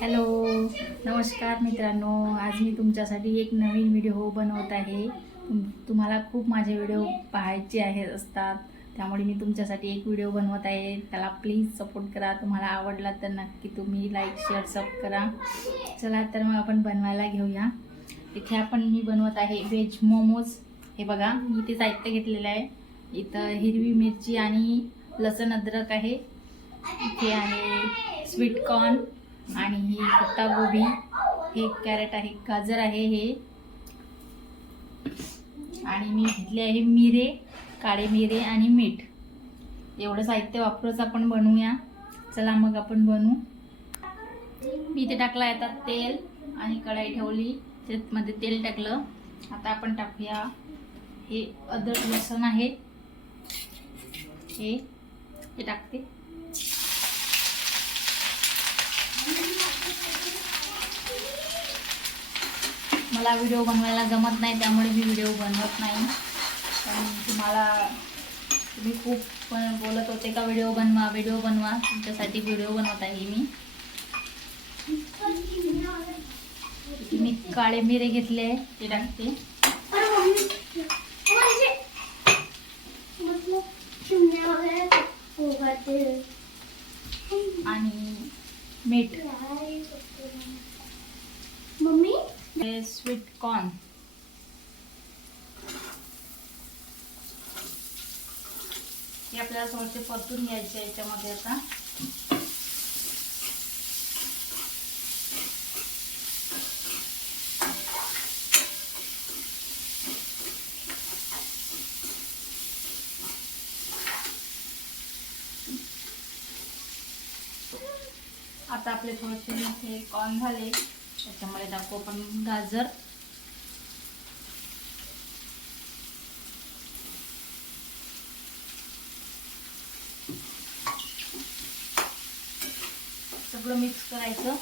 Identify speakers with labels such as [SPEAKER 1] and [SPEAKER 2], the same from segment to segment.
[SPEAKER 1] Hello नमस्कार मित्रांनो. आज मी तुमच्यासाठी एक नवीन व्हिडिओ बनवत आहे. तुम तुम्हाला खूप माझे व्हिडिओ पाहायचे आहे असतात. त्यामुळे मी तुमच्यासाठी एक व्हिडिओ बनवत आहे. त्याला प्लीज सपोर्ट करा. तुम्हाला आवडला तर नक्की तुम्ही लाईक शेअर सब करा. चला तर मग आपण बनवायला घेऊया. इथे आपण मी बनवत आहे व्हेज मोमोज हे बघा मी इथे साहित्य घेतलेलं आहे. इथं हिरवी मिरची आणि लसण अद्रक आहे. इथे आहे स्वीट कॉर्न आणि ही पत्ता गोबी हे कॅरेट आहे गाजर आहे हे. आणि मी घेतले आहे मिरे काळे मिरे आणि मीठ. एवढं साहित्य वापरूच आपण बनवूया. चला मग आपण बनवू. मी इथे टाकला येतात तेल आणि कढाई ठेवली त्यामध्ये तेल टाकलं. आता आपण टाकूया हे अद्रक लसण आहे. हे हे टाकते. मला व्हिडिओ बनवायला जमत नाही त्यामुळे मी व्हिडिओ बनवत नाही. पण तुम्हाला तुम्ही खूप पण बोलत होते का व्हिडिओ बनवा व्हिडिओ बनवा. तुमच्यासाठी व्हिडिओ बनवत आहे मी. मी काळे मिरे घेतले ते टाकते. आणि मीठ. हे स्वीट कॉर्न हे आपल्याला थोडेसे परतून घ्यायचे याच्यामध्ये आता. आता आपले थोडेसे हे कॉर्न झाले. त्याच्यामध्ये दाखवू आपण गाजर. सगळं मिक्स करायचं.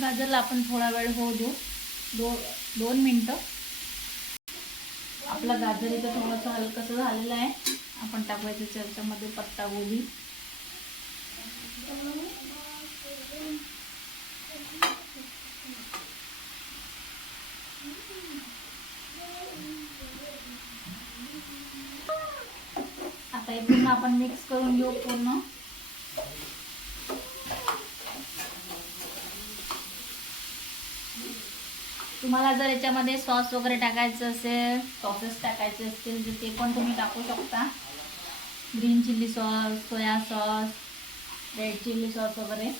[SPEAKER 1] गाजरला आपण थोडा वेळ होऊ देऊ. दो दोन मिनटं. आपला गाजर इथं थोडंसं हलकंसं झालेलं आहे. आपण टाकायचं चर्चामध्ये पत्ता गोबी. आता हे पूर्ण आपण मिक्स करून घेऊ पूर्ण. तुम्हाला जर याच्यामध्ये सॉस वगैरे टाकायचं असेल सॉसेस टाकायचे असतील तर ते पण तुम्ही टाकू शकता. Green chilli sauce soya sauce red chilli sauce वगैरे.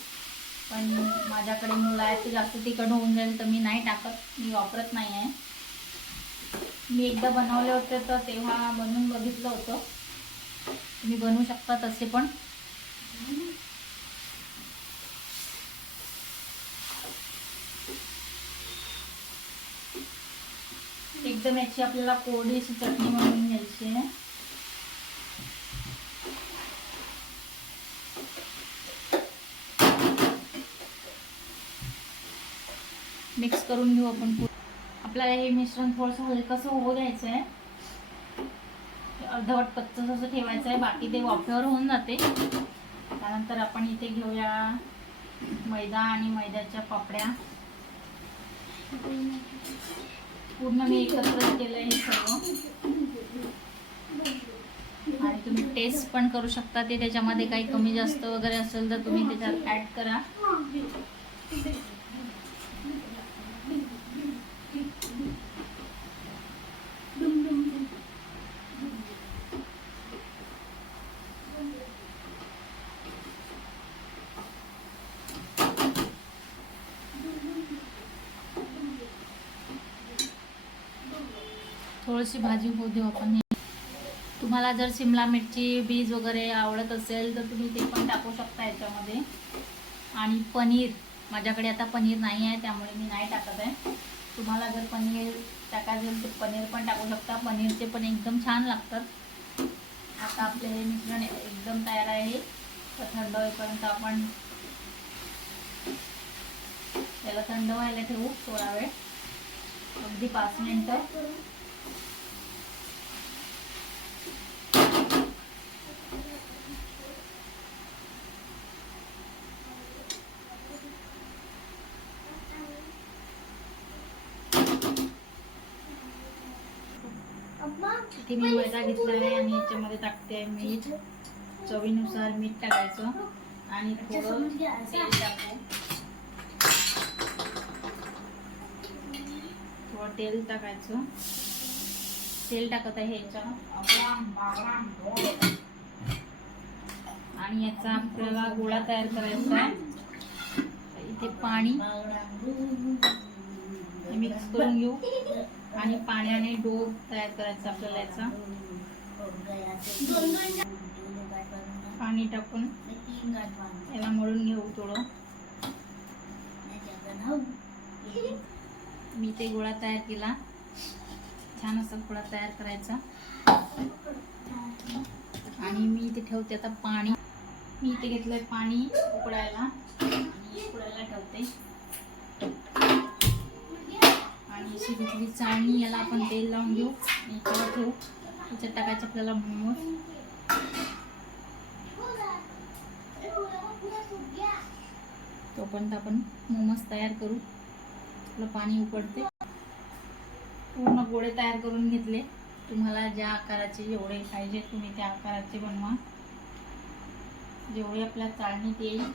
[SPEAKER 1] पण माझ्याकडे मुलं आहेत ते जास्त तिखट होऊन जाईल तर मी नाही टाकत. मी वापरत नाही आहे मी एकदा बनवले होते तर तेव्हा बनवून बघितलं होतं. तुम्ही बनवू शकता तसे पण. एकदम याची आपल्याला कोरडी अशी चटणी बनवून घ्यायची आहे. मिक्स करून घेऊ आपण आपल्याला हे मिश्रण थोडंसं हलकंसं होऊ द्यायचं आहे अर्धवट कच्चं असं ठेवायचं आहे बाकी ते वाफेवर होऊन जाते. त्यानंतर आपण इथे घेऊया मैदा आणि मैद्याच्या पापड्या. पूर्ण मी एकत्र केलं हे सर्व आणि तुम्ही टेस्ट पण करू शकता ते त्याच्यामध्ये काही कमी जास्त वगैरे असेल तर तुम्ही त्याच्यात ॲड करा. थोडीशी भाजी होऊ देऊ आपण. हे तुम्हाला जर शिमला मिरची बीज वगैरे आवडत असेल तर तुम्ही ते पण टाकू शकता याच्यामध्ये. आणि पनीर माझ्याकडे आता पनीर नाही आहे त्यामुळे मी नाही टाकत आहे. तुम्हाला जर पनीर टाकायचं असेल तर पनीर पण टाकू शकता. पनीरचे पण एकदम छान लागतात. आता आपले हे मिश्रण एकदम तयार आहे. तर थंड होईपर्यंत आपण त्याला थंड व्हायला ठेवू थोडा वेळ. अगदी पाच मिनटं. इथे मी मैदा घेतला आहे आणि याच्यामध्ये टाकते आहे मीठ. चवीनुसार मीठ टाकायचं. आणि थोडं तेल टाकू. थोडं तेल टाकायचं. तेल टाकत आहे याच्यावर आणि याचा आपल्याला गोळा तयार करायचा आहे. इथे पाणी. मिक्स करून घेऊ. आणि पाण्याने डो तयार करायचा आपल्याला याचा. पाणी टाकून याला मळून घेऊ थोडं. मी ते गोळा तयार केला. छान असा गोळा तयार करायचा. आणि मी इथे ठेवते आता पाणी. मी इथे घेतलंय पाणी उकडायला आणि उकडायला ठेवते. आणि अशी घेतली चाळणी याला आपण तेल लावून घेऊ आणि याच्यावर ठेवू. त्याच्यात टाकायचं आपल्याला मोमोज तोपर्यंत आपण मोमोज तयार करू. आपलं पाणी उकडते. पूर्ण गोळे तयार करून घेतले. तुम्हाला ज्या आकाराचे जेवढे पाहिजे तुम्ही त्या आकाराचे बनवा. जेवढे आपल्या चाळणीत येईल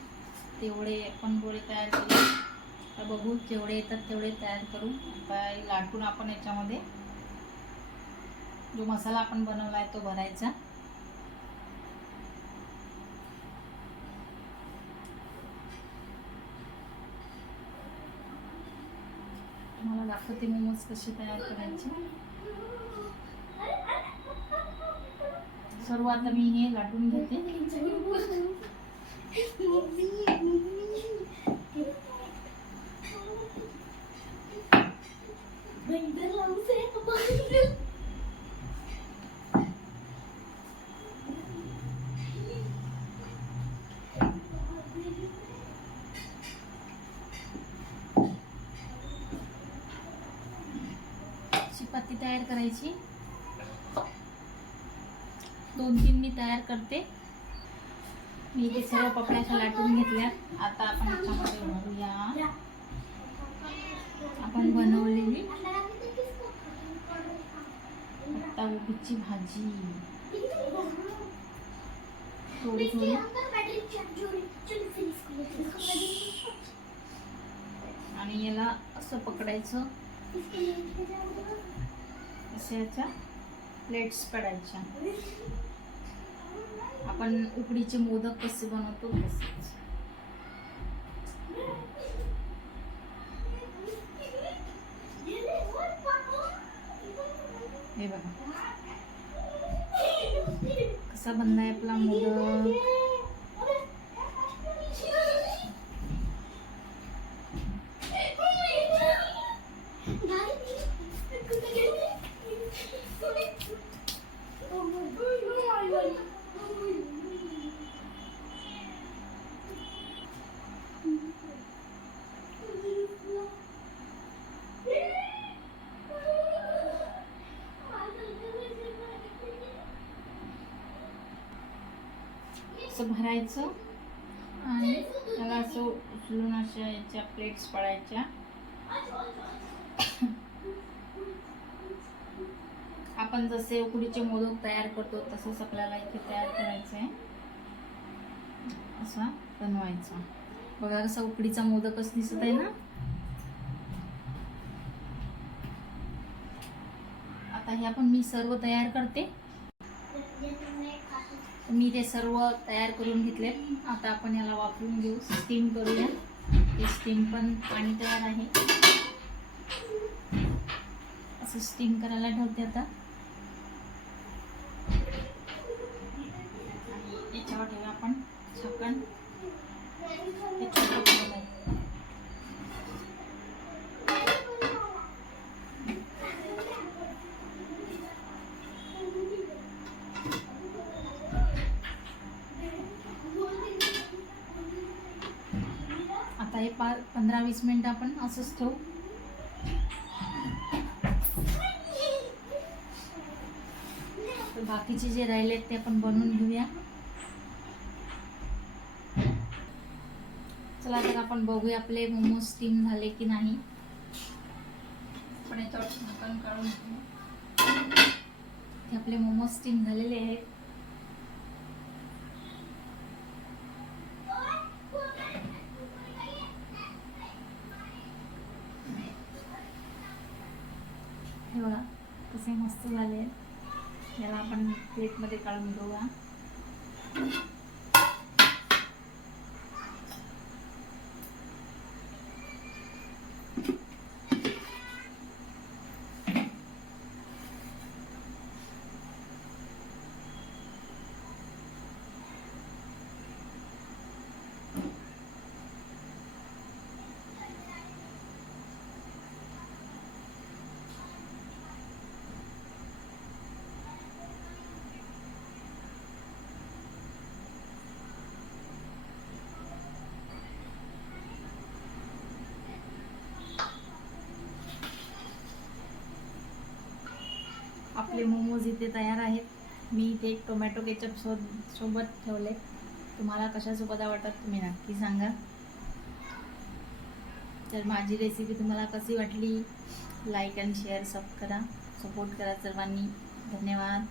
[SPEAKER 1] तेवढे आपण गोळे तयार केले आता बघू जेवढे येतात तेवढे तयार करू. आता लाटून आपण याच्यामध्ये जो मसाला आपण बनवला आहे तो भरायचा. तुम्हाला दाखवते मोमोज कसे तयार करायचे. सर्व मी हे लाटून घेते. चपाती तयार करायची. दोन तीन मी तयार करते. मी ते सर्व पपड्याच्या लाटून घेतल्या. आता आपण याच्यामध्ये भरूया आपण बनवलेली पत्ताकोबीची भाजी. थोडी थोडी आणि याला असं पकडायचं. असे याच्या प्लेट्स पडायच्या. आपण उकडीचे मोदक कसे बनवतो तसेच. हे बघा. कसा बनलाय आपला मोदक? असं भरायचं आणि त्याला असं उचलून अशा याच्या प्लेट्स पडायच्या आपण जसे उकडीचे मोदक तयार करतो तसंच आपल्याला इथे तयार करायचं आहे असा बनवायचा. बघा कसा उकडीचा मोदकच दिसत आहे ना. आता हे आपण मी सर्व तयार करते. मी ते सर्व तयार करून घेतले. आता आपण याला वापरून घेऊ. स्टीम करूया. ते स्टीम पण पाणी तयार आहे. असं स्टीम करायला ठेवते आता. याच्यावर ठेवूया आपण झाकण हे छोटं ठेवलं आहे. आता हे पा पंधरा वीस मिनटं आपण असंच ठेवू. तर बाकीचे जे राहिलेत ते आपण बनवून घेऊया. चला तर आपण बघूया आपले मोमोज स्टीम झाले की नाही. आपण याच्यावर काढून घेऊ. ते आपले मोमोज स्टीम झालेले आहेत. हे बघा कसे मस्त झाले. याला आपण प्लेटमध्ये काढून घेऊया. आपले मोमोज इथे तयार आहेत. मी इथे एक टोमॅटो केचप सो सोबत ठेवले. तुम्हाला कशासोबत आवडतात तुम्ही नक्की सांगा. तर माझी रेसिपी तुम्हाला कशी वाटली? लाईक अँड शेअर सब करा. सपोर्ट करा सर्वांनी. धन्यवाद.